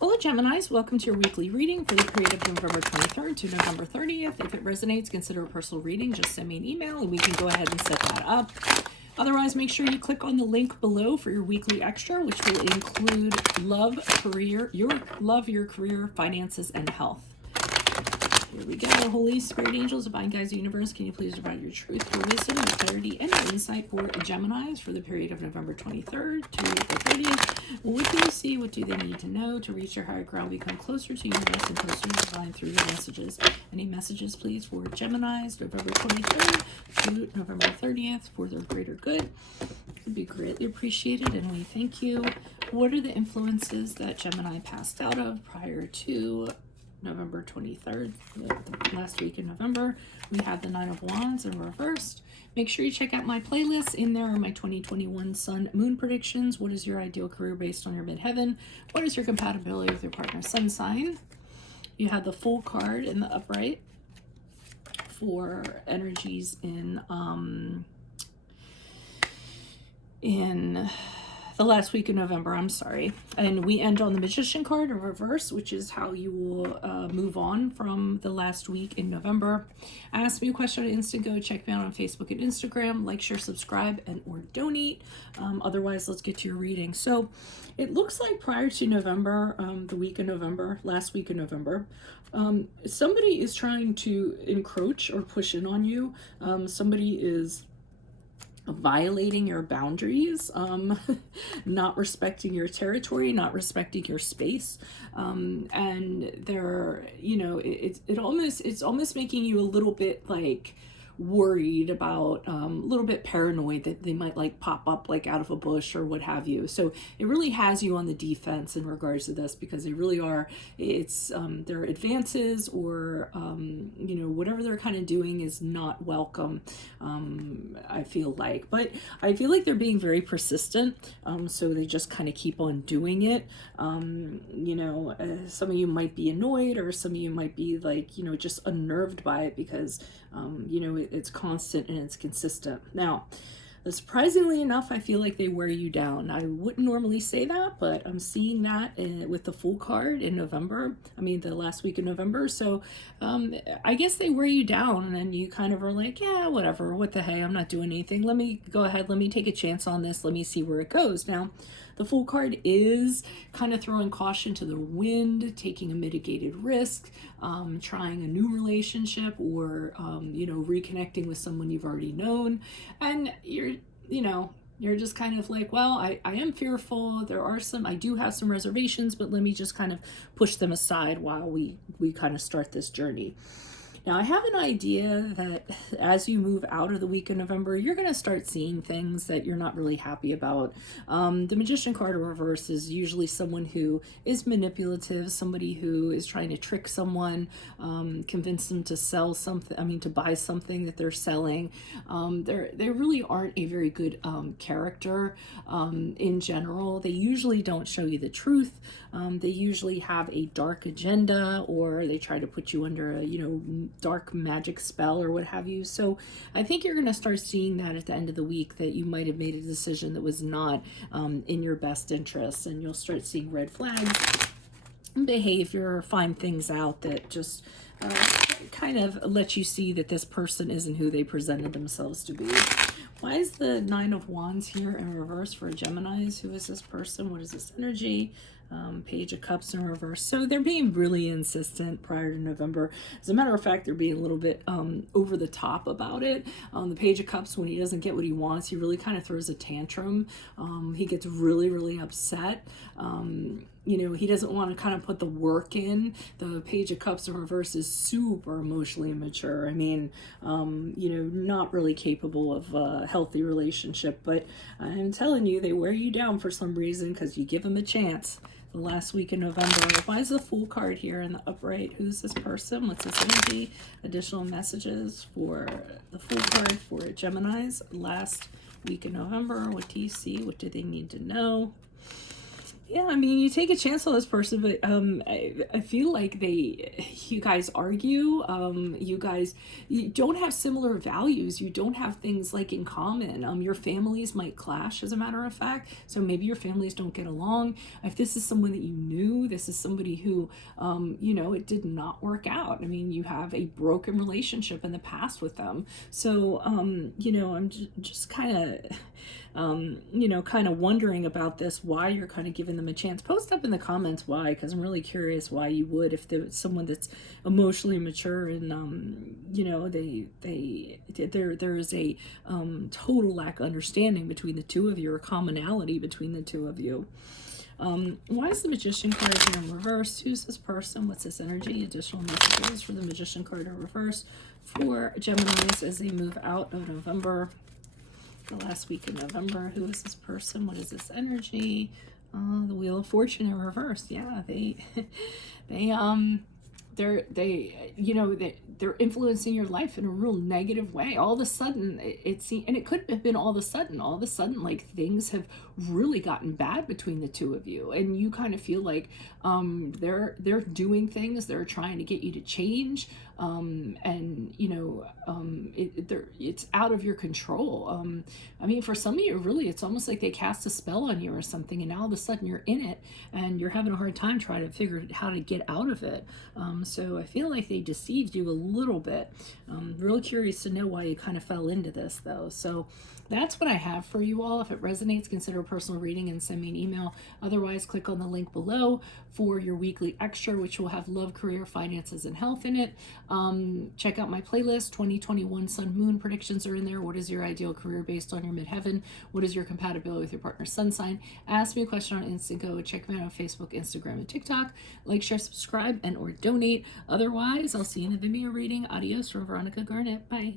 Hello, Geminis. Welcome to your weekly reading for the period of November 23rd to November 30th. If it resonates, consider a personal reading. Just send me an email and we can go ahead and set that up. Otherwise, make sure you click on the link below for your weekly extra, which will include love, career, your career, finances, and health. Here we go. Holy Spirit, angels, divine guides, the universe, can you please provide your truth, your wisdom, your clarity, and your insight for Geminis for the period of November 23rd to the 30th? What do you see? What do they need to know to reach your higher ground, become closer to universe and closer to divine through your messages? Any messages, please, for Geminis, November 23rd to November 30th for their greater good? Would be greatly appreciated, and we thank you. What are the influences that Gemini passed out of prior to November 23rd, the last week in November? We have the Nine of Wands in reversed. Make sure you check out my playlists. In there are my 2021 Sun Moon predictions. What is your ideal career based on your midheaven? What is your compatibility with your partner's sun sign? You have the Fool card in the upright for energies in the last week of November, I'm sorry. And we end on the Magician card in reverse, which is how you will move on from the last week in November. Ask me a question on Instant Go. Check me out on Facebook and Instagram. Like, share, subscribe, and or donate. Otherwise, let's get to your reading. So it looks like prior to November, the week of November, last week of November, somebody is trying to encroach or push in on you. Somebody is violating your boundaries, not respecting your territory, not respecting your space, and they're, you know, it's almost making you a little bit like worried about, a little bit paranoid that they might like pop up like out of a bush or what have you. So it really has you on the defense in regards to this, because they really are, it's their advances or you know, whatever they're kind of doing is not welcome, I feel like. But I feel like they're being very persistent, so they just kind of keep on doing it. You know, some of you might be annoyed, or some of you might be like, you know, just unnerved by it, because you know, it's constant and it's consistent. Now, surprisingly enough, I feel like they wear you down. I wouldn't normally say that, but I'm seeing that with the Fool card in November. I mean, the last week of November. So I guess they wear you down, and then you kind of are like, yeah, whatever, what the hey, I'm not doing anything. Let me go ahead. Let me take a chance on this. Let me see where it goes. Now, the Fool card is kind of throwing caution to the wind, taking a mitigated risk, trying a new relationship, or, you know, reconnecting with someone you've already known. And you're just kind of like, well, I am fearful. I do have some reservations, but let me just kind of push them aside while we kind of start this journey. Now, I have an idea that as you move out of the week of November, you're going to start seeing things that you're not really happy about. The Magician card in reverse is usually someone who is manipulative, somebody who is trying to trick someone, convince them to sell something, to buy something that they're selling. They really aren't a very good character in general. They usually don't show you the truth. They usually have a dark agenda, or they try to put you under a, you know, dark magic spell or what have you. So I think you're going to start seeing that at the end of the week, that you might have made a decision that was not in your best interest, and you'll start seeing red flags, behavior, find things out that just kind of let you see that this person isn't who they presented themselves to be. Why is the Nine of Wands here in reverse for Geminis? Who is this person? What is this energy? Page of Cups in reverse. So they're being really insistent prior to November. As a matter of fact, they're being a little bit over the top about it. The Page of Cups, when he doesn't get what he wants, he really kind of throws a tantrum. He gets really, really upset. You know, he doesn't want to kind of put the work in. The Page of Cups in reverse is super emotionally immature. I mean, you know, not really capable of a healthy relationship. But I'm telling you, they wear you down for some reason, because you give them a chance. The last week in November. Why is the Fool card here in the upright? Who's this person? What's this energy? Additional messages for the Fool card for Geminis last week in November. What do you see? What do they need to know? Yeah, I mean, you take a chance on this person, but I feel like you guys argue, you don't have similar values, you don't have things like in common. Your families might clash, as a matter of fact, so maybe your families don't get along. If this is someone that you knew, this is somebody who, it did not work out. I mean, you have a broken relationship in the past with them. So, I'm just kind of wondering about this, why you're kind of giving them a chance. Post up in the comments why, because I'm really curious why you would, if there's someone that's emotionally mature and, there is a total lack of understanding between the two of you, or commonality between the two of you. Why is the Magician card here in reverse? Who's this person? What's this energy? Additional messages for the Magician card in reverse for Geminis as they move out of November. The last week in November. Who is this person? What is this energy? The Wheel of Fortune in reverse. Yeah, they're influencing your life in a real negative way. All of a sudden, and it could have been all of a sudden, like things have really gotten bad between the two of you, and you kind of feel like they're doing things, they're trying to get you to change, it's out of your control. I mean, for some of you, really, it's almost like they cast a spell on you or something, and now all of a sudden you're in it, and you're having a hard time trying to figure out how to get out of it. So I feel like they deceived you a little bit. Real curious to know why you kind of fell into this, though. So that's what I have for you all. If it resonates, consider a personal reading and send me an email. Otherwise, click on the link below for your weekly extra, which will have love, career, finances, and health in it. Check out my playlist. 2021 Sun Moon predictions are in there. What is your ideal career based on your midheaven? What is your compatibility with your partner's sun sign? Ask me a question on Instant Go. Check me out on Facebook, Instagram, and TikTok. Like, share, subscribe, and or donate. Otherwise, I'll see you in the Vimeo reading. Adios from Veronica Garnett. Bye.